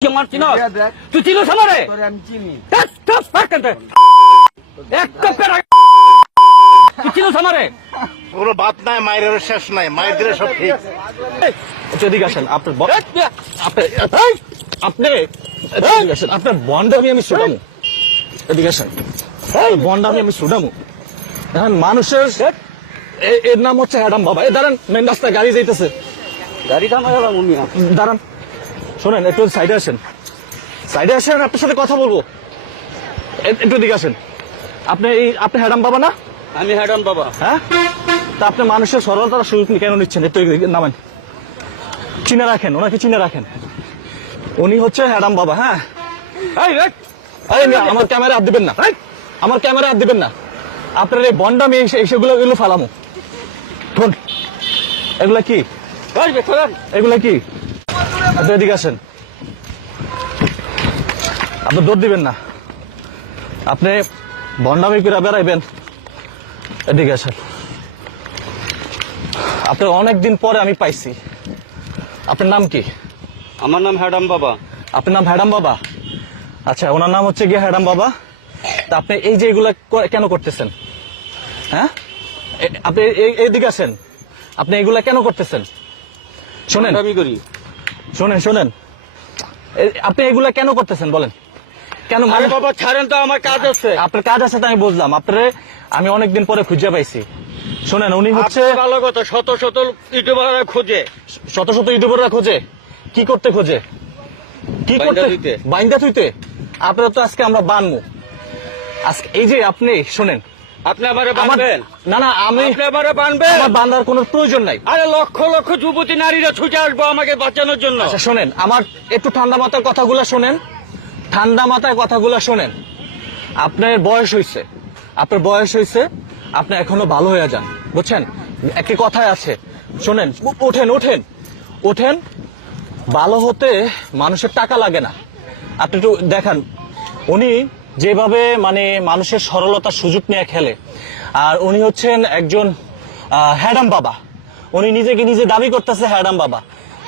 তুই চিনিস আমারে? তুই চিনিস আমারে? পুরো বাদ নাই, মায়ের শেষ নাই, মায়ের দিলে সব ঠিক। এদিকে আসেন, আপনার আপনার বন্ডামি আমি শুটামু। এদিকে আসেন, বন্ডামি আমি শুটামু। এখন মানুষের এর নাম হচ্ছে হ্যাডাম বাবা। এ দাঁড়ান, মেন রাস্তায় গাড়ি যাইতেছে, গাড়ি দাঁড়ান। শোনেন, একটু সাইডে আসেন, সাইডে আসেন, আপনার সাথে কথা বলবো। একটু দিকে আসেন। আপনি হ্যাডাম বাবা না? আমি হ্যাডাম বাবা। হ্যাঁ, তা আপনি মানুষের সরলতার সুযোগ কেন নিচ্ছেন? একটু নামেন, চিনে রাখেন, ওনাকে চিনে রাখেন। উনি হচ্ছে হ্যাডাম বাবা। হ্যাঁ, আমার ক্যামেরা হাত দিবেন না, আমার ক্যামেরা হাত দিবেন না। আপনার এই বন্ডামি সেগুলো ফালামো। এগুলা কি? এগুলা কি? এদিকে আসেন, আপনি দৌড় দিবেন না, আপনি বন্ডামি করে বেড়াইবেন। এদিকে আসেন, আপনার অনেকদিন পরে আমি পাইছি। আপনার নাম কি? আমার নাম হ্যাডাম বাবা। আপনার নাম হ্যাডাম বাবা? আচ্ছা, ওনার নাম হচ্ছে গিয়ে হ্যাডাম বাবা। তা আপনি এই যে এগুলা কেন করতেছেন? হ্যাঁ, আপনি এইদিকে আসেন, আপনি এগুলা কেন করতেছেন? শোনেন, আমি করি। শোনেন, আপনি এগুলা কেন করতেছেন বলেন? কেন? আরে বাবা ছাড়েন তো, আমার কাজ আছে। আপনার কাজ আছে তো আমি বুঝলাম, আপনারে আমি অনেকদিন পরে খুঁজে পাইছি। শোনেন, উনি হচ্ছে ভালো কথা, শত শত ইউটিউবাররা খোঁজে। শত শত ইউটিউবাররা খোঁজে। কি করতে খোঁজে? কি করতে? বাইন্দা থুইতে। আপনারা তো আজকে আমরা বানমু। আজকে এই যে আপনি শোনেন, আপনি আমারে বানবেন? না, আমি আমারে বানবেন? আমার বান্দার কোনো প্রয়োজন নাই। আরে লক্ষ লক্ষ যুবতী নারীরা ছুটে আসবো আমাকে বাঁচানোর জন্য। আচ্ছা শোনেন, আমার একটু ঠান্ডা মাথার কথাগুলো শোনেন, ঠান্ডা মাথায় কথাগুলো শোনেন। আপনার বয়স হয়েছে, আপনি এখনো ভালো হয়ে যান, বুঝছেন? একটি কথাই আছে, শোনেন, ওঠেন। ভালো হতে মানুষের টাকা লাগে না। আপনি একটু দেখান, উনি যেভাবে মানে মানুষের সরলতার সুযোগ নিয়ে খেলে, আর উনি হচ্ছেন একজন হ্যাডাম বাবা। উনি নিজেকে নিজে দাবি করতেছে হ্যাডাম বাবা।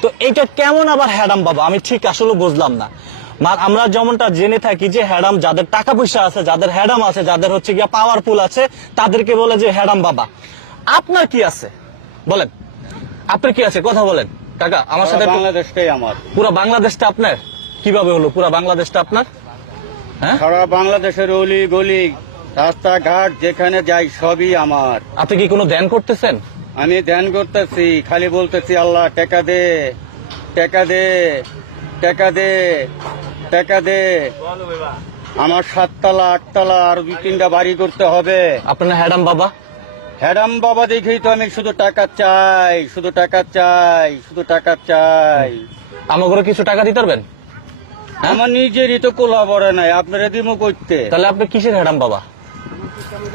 তো এইটা কেমন আবার হ্যাডাম বাবা? আমি ঠিক আসলে বুঝলাম না। আমরা যেমনটা জেনে থাকি যে হ্যাডাম যাদের টাকা পয়সা আছে, যাদের হ্যাডাম আছে, যাদের হচ্ছে গিয়া পাওয়ারফুল আছে, তাদেরকে বলে যে হ্যাডাম বাবা। আপনার কি আছে বলেন? আপনার কি আছে কথা বলেন কাকা আমার সাথে। বাংলাদেশটাই আমার। পুরো বাংলাদেশটা আপনার? কিভাবে হলো পুরো বাংলাদেশটা আপনার? হ্যাঁ, সারা বাংলাদেশের অলি গলি রাস্তাঘাট যেখানে যাই সবই আমার। আপনি কি কোনো ধ্যান করতেছেন? আমি ধ্যান করতেছি, খালি বলতেছি আল্লাহ টাকা দে, টাকা দে, টাকা দে, টাকা দে। আমার 7 তলা 8 তলা আর 2-3টা বাড়ি করতে হবে। আপনার হ্যাডাম বাবা? হ্যাডাম বাবা দেখেই তো আমি শুধু টাকা চাই, শুধু টাকা চাই, শুধু টাকা চাই। আমাকে কিছু টাকা দিতে পারবেন? আমার নিজেরই তো কোলা পড়ে নাই, আপনারা দিমু করতে। তাহলে আপনি কিসের হ্যাডাম বাবা?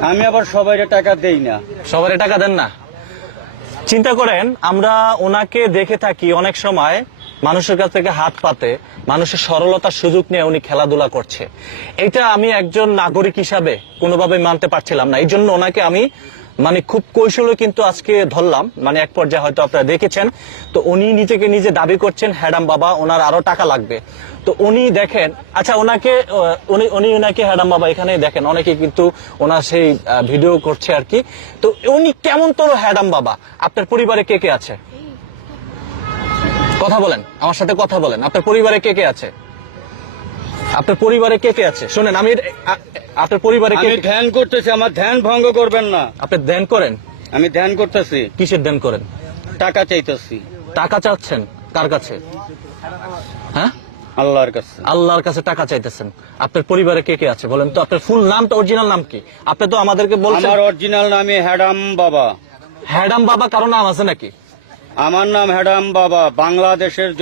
আমি আবার সবাইরে টাকা দেই না। সবারই টাকা দেন না? চিন্তা করেন, আমরা ওনাকে দেখে থাকি অনেক সময় মানুষের কাছ থেকে হাত পাতে, মানুষের সরলতার সুযোগ নিয়ে উনি খেলাধুলা করছে। এটা আমি একজন নাগরিক হিসাবে কোনোভাবে মানতে পারছিলাম না। এই জন্য ওনাকে আমি মানে খুব কৌশলে কিন্তু আজকে ধরলাম। মানে এক পর্যায়ে হয়তো আপনারা দেখেছেন, তো উনি নিজেকে নিজে দাবি করছেন হ্যাডাম বাবা, ওনার আরো টাকা লাগবে। তো উনি দেখেন, আচ্ছা ওনাকে হ্যাডাম বাবা এখানে দেখেন, অনেকে কিন্তু ওনার সেই ভিডিও করছে আর কি। তো উনি কেমন তোর হ্যাডাম বাবা? আপনার পরিবারে কে কে আছে? কথা বলেন, আমার সাথে কথা বলেন। আপনার পরিবারে কে কে আছে? আপনার পরিবারে কে কে আছে? শোনেন, আমি আপনার পরিবারে কে? আমি ধ্যান করতেছি, আমার ধ্যান ভঙ্গ করবেন না। আপনি ধ্যান করেন? আমি ধ্যান করতেছি। কিসের ধ্যান করেন? টাকা চাইতেছি। টাকা চাচ্ছেন কার কাছে? হ্যাঁ, আল্লাহর কাছে। আল্লাহর কাছে টাকা চাইতেছেন। আপনার পরিবারে কে কে আছে বলেন তো? আপনার ফুল নামটা, অরিজিনাল নাম কি? আপনি তো আমাদেরকে বলছেন। আমার অরিজিনাল নামই হ্যাডাম বাবা। হ্যাডাম বাবা কারো নাম আছে নাকি? আমার নাম হ্যাডাম বাবা। বাংলাদেশের